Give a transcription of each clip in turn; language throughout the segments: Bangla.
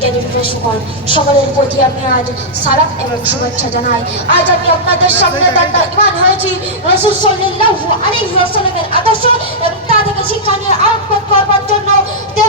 জ্ঞানী বিকাশগণ সকলের প্রতি আমি আজ সালাত এবং শুভেচ্ছা জানাই। আজ আমি আপনাদের সামনে দাঁড়া ইমান হয়েছি রাসূল সাল্লাল্লাহু আলাইহি ওয়াসাল্লামের আদর্শ এবং তা থেকে শিক্ষা নিয়ে আলোকপাত করবার জন্য।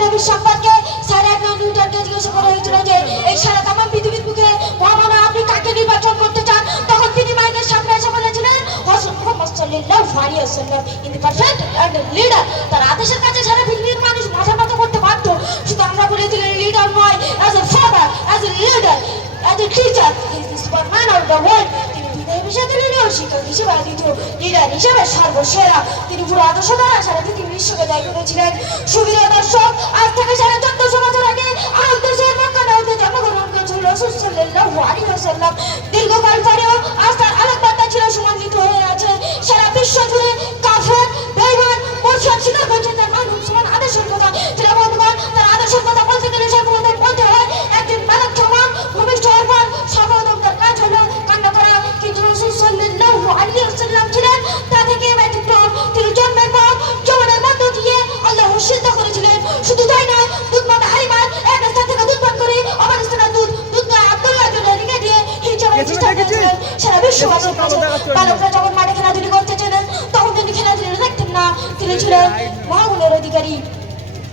নবী সম্পর্কে স্যার নিউটনকে জিজ্ঞাসা করা হয়েছিল যে এই সারা তামাম পৃথিবীর বুকে মহামানব আপনি কাকে নির্বাচন করতে চান? তখন তিনি মাইকের সামনে এসে বলেছিলেন হযরত মুহাম্মদ সাল্লাল্লাহু আলাইহি ওয়াসাল্লাম in the perfect and leader. তার আদেশের কাছে সারা পৃথিবীর মানুষ মাথা নত করতে বাধ্য। শুধু আমরা বলেছিলেন লিডার নয়, as a father, as a leader, as a teacher, he is the Superman of the world. তিনি বিদায় হিসেবে লিডার, শিক্ষক হিসেবে দ্বিতীয়, লিডার হিসেবে সর্বসেরা। তিনি পুরো আদর্শ দ্বারা সারা পৃথিবী বিশ্বকে জয় করেছিলেন। সুবিধা দর্শক, আজ থেকে সাড়ে 1400 বছর আগে আরব দেশের মক্কা নগরীতে জন্মগ্রহণ করেছিল রাসূল সাল্লাল্লাহু আলাইহি ওয়াসাল্লাম। দীর্ঘকাল পরেও আজ তার আলোকবার্তা ছিল সুমন্ডিত হয়ে আছে সারা বিশ্ব জুড়ে। কাফের, বেঈমান, মুরতাদ স্বীকার করছেন তার মুসলমান আদর্শের কথা। যারা বন্ধুগণ, তার আদর্শের কথা বলতে গেলে সর্বপ্রথম বলতে হয় একদিন মানব সমাজ ভূমিষ্ঠ হওয়ার পর সর্বপ্রথম তার কাজ হলো কান্না করা। কিন্তু রাসূল সাল্লাল্লাহু আলাইহি ওয়াসাল্লাম ছিলেন তা থেকে ব্যতিক্রম। তিনি জন্মের পর যৌবনের মধ্য দিয়ে আল্লাহ সিদ্ধ করেছিলেন। শুধু তাই নয়, দুধ মাতা হালিমার এক স্থান থেকে দুধ পান করে অপর স্থানে দুধ আব্দুল্লাহর জন্য রেখে দিয়ে হিজরত চেষ্টা করেছিলেন সারা বিশ্ববাসীর কাছে। বালকরা যখন মাঠে খেলাধুলি করতে চেলেন তখন তিনি খেলাধুলি দেখতেন না। তিনি ছিলেন মহাগুণের অধিকারী।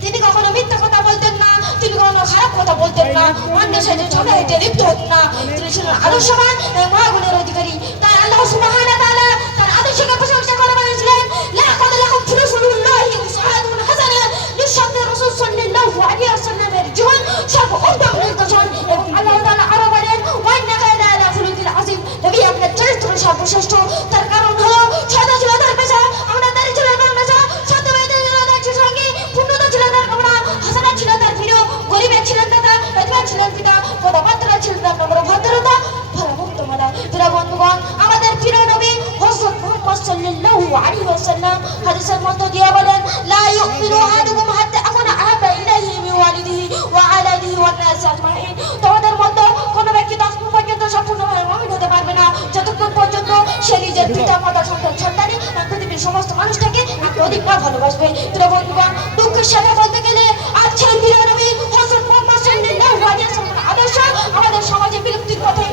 তিনি কখনো মিথ্যা কথা বলতেন না, তিনি কখনো খারাপ কথা বলতেন না, অন্যের সাথে ঝগড়া হইতে লিপ্ত হতেন না। তিনি ছিলেন আদর্শবান এবং মহাগুণের অধিকারী। তাই আল্লাহ সুবহানাহু ওয়া তাআলা তার আদর্শকে প্রশংসা করে বলেছিলেন লাকাদ লাকুম ফি রাসূলিল্লাহি উসওয়াতুন হাসানাহ। নিঃসন্দেহে রাসূল সাল্লাল্লাহু আলাইহি ওয়াসাল্লামের জীবন সর্বোত্তম নিদর্শন। এবং আল্লাহ তাআলা আরো বলেন ওয়া ইন্নাকা লাআলা খুলুকিন আযীম। নবী আপনার চরিত্র সর্বশ্রেষ্ঠ। তার কারণ হলো সাদা ছিল তার পেশা, আমরা দাঁড়ি ছিল তার পেশা, সত্যবাদী ছিল তার সঙ্গী, পূর্ণতা ছিল তার কামনা, হাসানা ছিল তার প্রিয়, গরিবের ছিলেন দাদা, এতিম ছিলেন পিতা, পদমাত্রা ছিল তার নম্র ভদ্রতা, ভরমুক্তমনা। প্রিয় বন্ধুগণ, আমাদের প্রিয় নবী হযরত মুহাম্মদ সাল্লাল্লাহু আলাইহি ওয়াসাল্লাম হাদিসের মধ্যে দিয়ে বলেন লা ইউমিনু আহাদুকুম হাত্তা আকুনা আহাব্বা ইলাইহি মিন ওয়ালিদিহি ওয়া আলাদিহি ওয়ান নাস আজমাইন। তোমাদের মধ্যে কোনো ব্যক্তি 10 দিন পর্যন্ত সম্পূর্ণভাবে মুমিন হতে পারবে না যতক্ষণ পর্যন্ত সে নিজের পিতা মাতা সন্তানি পৃথিবীর সমস্ত মানুষটাকে অধিকবার ভালোবাসবে। প্রিয় বন্ধুগণ, দুঃখের সাথে বলতে গেলে আজকের প্রিয় নবী হযরত মুহাম্মদ সাল্লাল্লাহু আলাইহি ওয়াসাল্লামের আদর্শ আমাদের সমাজে বিলুপ্তির পথে।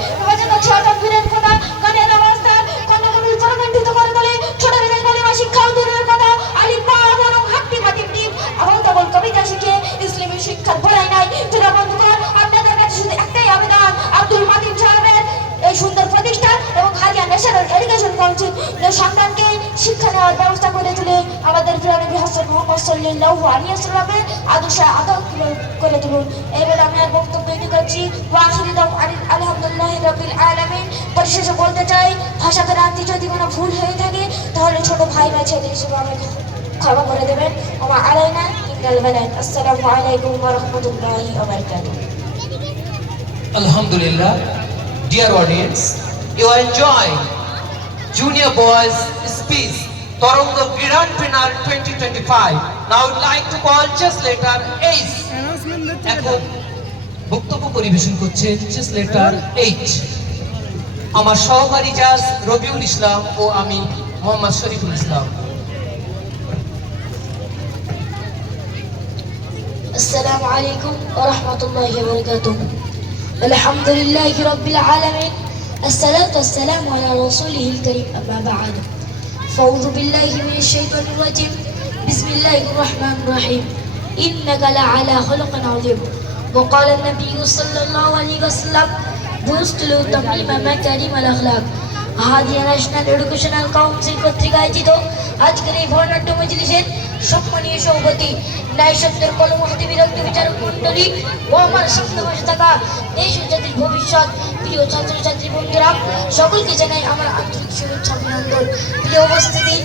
ছেলেটার কথা গানের অবস্থা কন্যাগুলির চরমান্বিত করে তোলে। ছোটবেলায় কলেমা শিক্ষা দূরের কথা, আলিফ বা বরং হাট্টি মাটির ডিম এবং তখন কবিতা শিখে ইসলামী শিক্ষার ভরাই নাই। প্রিয় বন্ধুগণ, আপনাদের কাছে শুধু একটাই আবেদন, আব্দুল মাতিন সাহেবের এই সুন্দর প্রতিষ্ঠান এবং হাদিয়া ন্যাশনাল এডুকেশন কাউন্সিল সন্তানকে শিক্ষা নেওয়ার ব্যবস্থা করে তুলে আমাদের প্রিয় নবী হযরত মুহাম্মদ সাল্লাল্লাহু আলাইহি ওয়াসাল্লামের আদর্শ আদর্শ করে তুলুন। এবার আমি আর বক্তব্য তৈরি করছি। ওয়াখিরি দাওয়ানা আলহামদুলিল্লাহি রাব্বিল আলামিন। পরিশেষে বলতে চাই, ভাষাতে রাত্রি যদি কোনো ভুল হয়ে থাকে তাহলে ছোট ভাই বা ছেলে হিসেবে আমাকে ক্ষমা করে দেবেন। ওমা আলাইনা ইল্লাল বালাগ। আসসালামু আলাইকুম ওয়া রাহমাতুল্লাহি ওয়া বারাকাতুহু। Alhamdulillah, dear audience, you are enjoying Junior Boys Speech Torongo Grand Finale 2025. Now I would like to call just letter H. এখন বক্তব্য পরিবেশন করছেন just letter H. আমার সহকারী জাজ রবিউল ইসলাম ও আমি মোহাম্মদ শরীফুল ইসলাম। السلام عليكم ورحمة الله وبركاته. الحمد لله رب العالمين، الصلاة والسلام على رسوله الكريم، أما بعد. فأعوذ بالله من الشيطان الرجيم، بسم الله الرحمن الرحيم. إنك لعلى خلق عظيم. وقال النبي صلى الله عليه وسلم بعثت لأتمم مكارم الأخلاق. হাদিয়া ন্যাশনাল এডুকেশনাল কাউন্সিল কর্তৃক আয়োজিত আজকের এই বর্ণাঢ্য মজলিসের সম্মানীয় সভাপতি, ন্যায় সত্যের কলম হাতে বিরক্ত বিচারক মণ্ডলী ও আমার সামনে বসে থাকা দেশ ও জাতির ভবিষ্যৎ প্রিয় ছাত্রছাত্রী বন্ধুরা, সকলকে জানাই আমার আন্তরিক শুভেচ্ছা অভিনন্দন। প্রিয় উপস্থিতি,